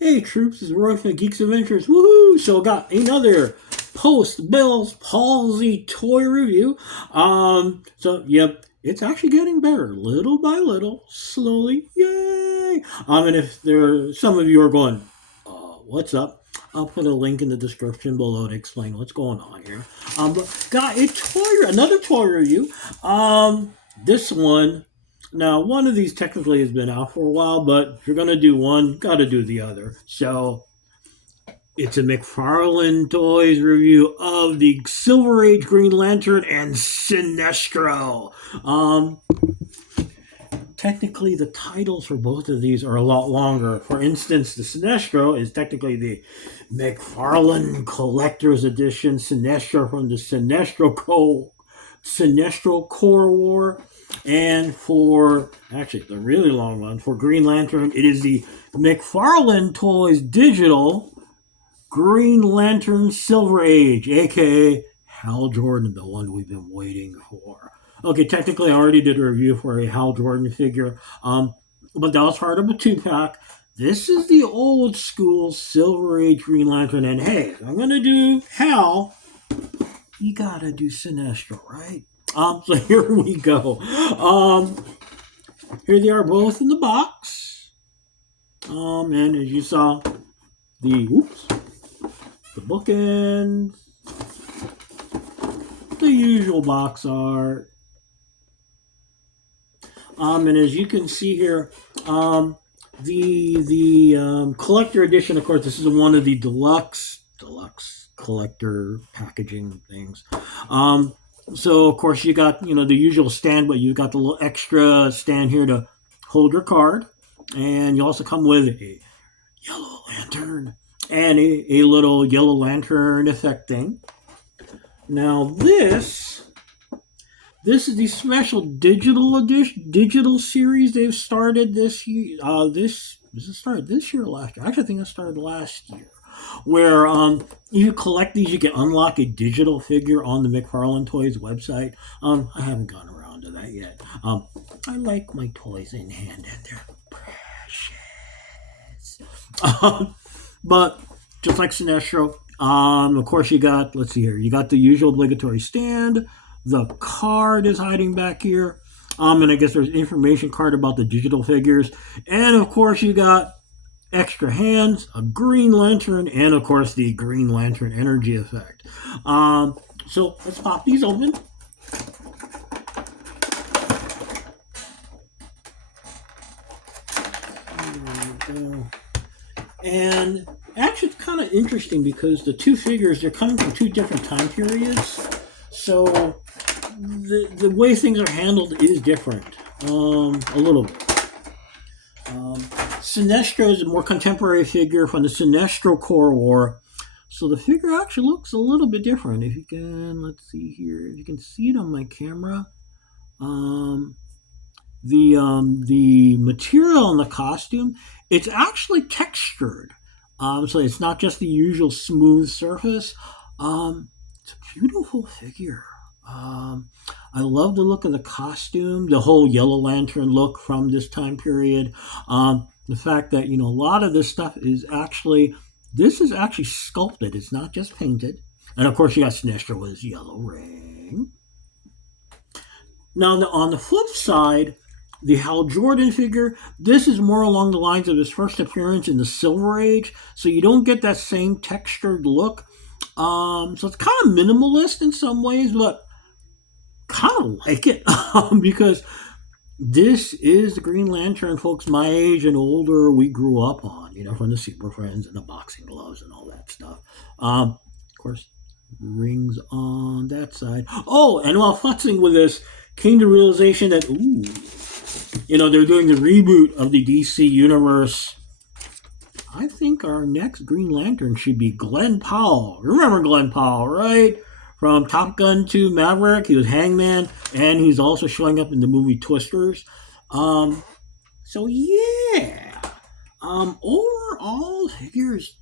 Hey troops, it's Roy from Geeks Adventures. Woohoo! So I got another post Bell's palsy toy review. Yep, it's actually getting better, little by little, slowly. Yay! And if there, some of you are going, what's up? I'll put a link in the description below to explain what's going on here. But got a another toy review. This one. Now, one of these technically has been out for a while, but if you're going to do one, got to do the other. So, it's a McFarlane Toys review of the Silver Age Green Lantern and Sinestro. Technically, the titles for both of these are a lot longer. For instance, the Sinestro is technically the McFarlane Collector's Edition Sinestro from the Sinestro Core War. And for, actually, the really long one, for Green Lantern, it is the McFarlane Toys Digital Green Lantern Silver Age, aka Hal Jordan, the one we've been waiting for. Okay, technically, I already did a review for a Hal Jordan figure, but that was part of a 2-pack. This is the old school Silver Age Green Lantern, and hey, if I'm going to do Hal, you gotta do Sinestro, right? So here we go. Here they are both in the box. And as you saw, the bookends, the usual box art. And as you can see here, the collector edition, of course, this is one of the deluxe collector packaging things. So of course you got the usual stand, but you got the little extra stand here to hold your card, and you also come with a yellow lantern and a little yellow lantern effect thing. Now this is the special digital series they've started this year. Does it start this year or last year? Actually, I think it started last year. Where you collect these, you can unlock a digital figure on the McFarlane Toys website. I haven't gone around to that yet. I like my toys in hand, and they're precious. But just like Sinestro, of course you got, let's see here, you got the usual obligatory stand. The card is hiding back here. And I guess there's information card about the digital figures. And of course you got extra hands, a Green Lantern, and of course the Green Lantern energy effect. So let's pop these open. There we go. And actually, it's kind of interesting because the two figures, they're coming from two different time periods. So the way things are handled is different, a little bit. Sinestro is a more contemporary figure from the Sinestro Core War. So the figure actually looks a little bit different. If you can, let's see here, if you can see it on my camera. The material on the costume, it's actually textured. So it's not just the usual smooth surface. It's a beautiful figure. I love the look of the costume, the whole Yellow Lantern look from this time period. The fact that, a lot of this stuff is actually sculpted. It's not just painted. And of course, you got Sinestro with his yellow ring. Now, on the flip side, the Hal Jordan figure, this is more along the lines of his first appearance in the Silver Age. So you don't get that same textured look. So it's kind of minimalist in some ways, but kind of like it because this is the Green Lantern folks my age and older we grew up on, from the Super Friends and the boxing gloves and all that stuff. Of course, rings on that side. Oh, and while futzing with this, came to the realization that, they're doing the reboot of the DC universe. I think our next Green Lantern should be Glenn Powell. Remember Glenn Powell, right? From Top Gun to Maverick, he was Hangman, and he's also showing up in the movie Twisters. So yeah. Overall, figures,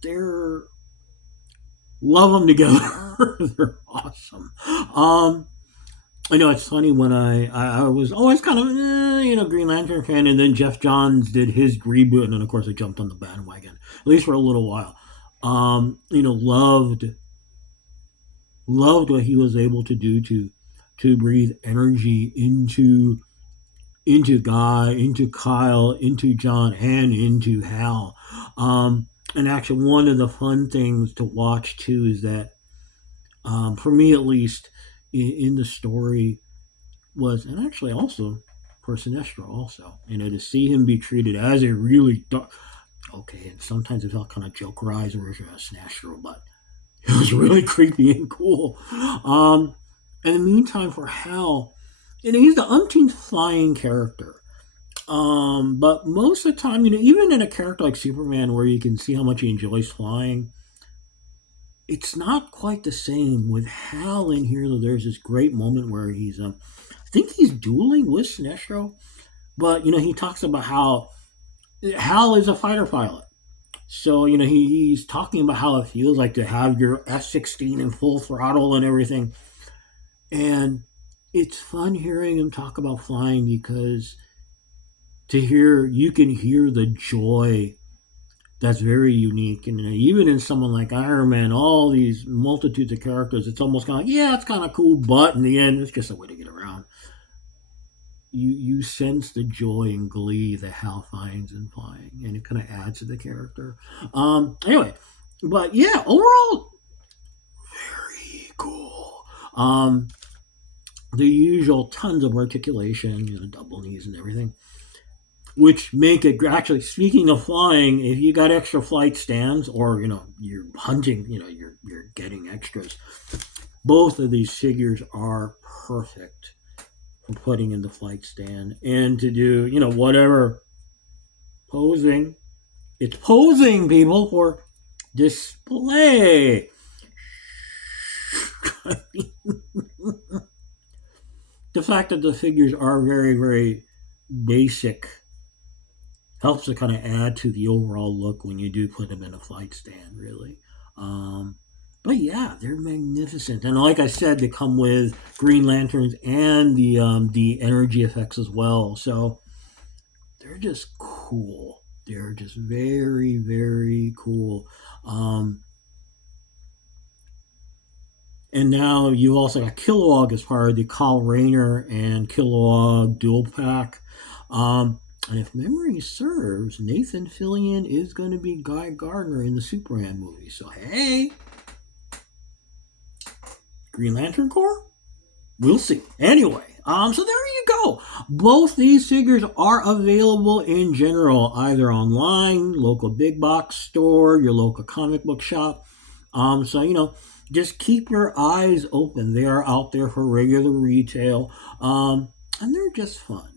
love them together. They're awesome. I know it's funny when I was always kind of Green Lantern fan, and then Jeff Johns did his reboot, and then of course I jumped on the bandwagon at least for a little while. Loved what he was able to do to breathe energy into Guy, into Kyle, into John, and into Hal. And actually, one of the fun things to watch too is that, for me at least, in the story was, and actually also for Sinestro also, to see him be treated as a really dark, okay, and sometimes it felt kind of jokerized version of Sinestro, but it was really creepy and cool. In the meantime, for Hal, he's the umpteenth flying character. But most of the time, even in a character like Superman, where you can see how much he enjoys flying, it's not quite the same with Hal in here. Though there's this great moment where I think he's dueling with Sinestro, but he talks about how Hal is a fighter pilot. So he's talking about how it feels like to have your F-16 in full throttle and everything, and it's fun hearing him talk about flying because you can hear the joy that's very unique. And even in someone like Iron Man, all these multitudes of characters, it's almost kind of like, yeah, it's kind of cool, but in the end, it's just a way to get around. You sense the joy and glee that Hal finds in flying, and it kind of adds to the character. Anyway, but yeah, overall, very cool. The usual tons of articulation, double knees and everything, which make it actually. Speaking of flying, if you got extra flight stands, or you're hunting, you're getting extras. Both of these figures are perfect for putting in the flight stand and to do whatever posing. It's posing, people, for display. The fact that the figures are very, very basic helps to kind of add to the overall look when you do put them in a flight stand, really. But yeah, they're magnificent, and like I said, they come with Green Lanterns and the energy effects as well. So they're just cool. They're just very, very cool. Um, and now you also got Kilowog as part of the Kyle Rayner and Kilowog dual pack. And if memory serves, Nathan Fillion is going to be Guy Gardner in the Superman movie. So hey, Green Lantern Corps? We'll see. Anyway, so there you go. Both these figures are available in general, either online, local big box store, your local comic book shop. So just keep your eyes open. They are out there for regular retail, and they're just fun.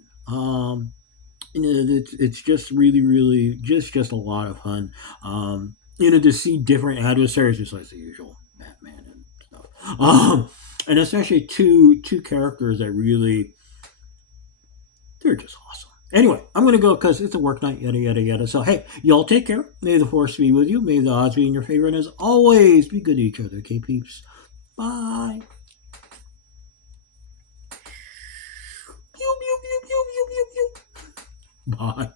It's just really, really just a lot of fun. To see different adversaries besides the usual Batman and stuff. And especially two characters that really, they're just awesome. Anyway, I'm gonna go because it's a work night, yada yada yada. So hey, y'all take care. May the force be with you. May the odds be in your favor, and as always, be good to each other. Okay, peeps. Bye. Pew pew pew pew pew pew pew. Bye.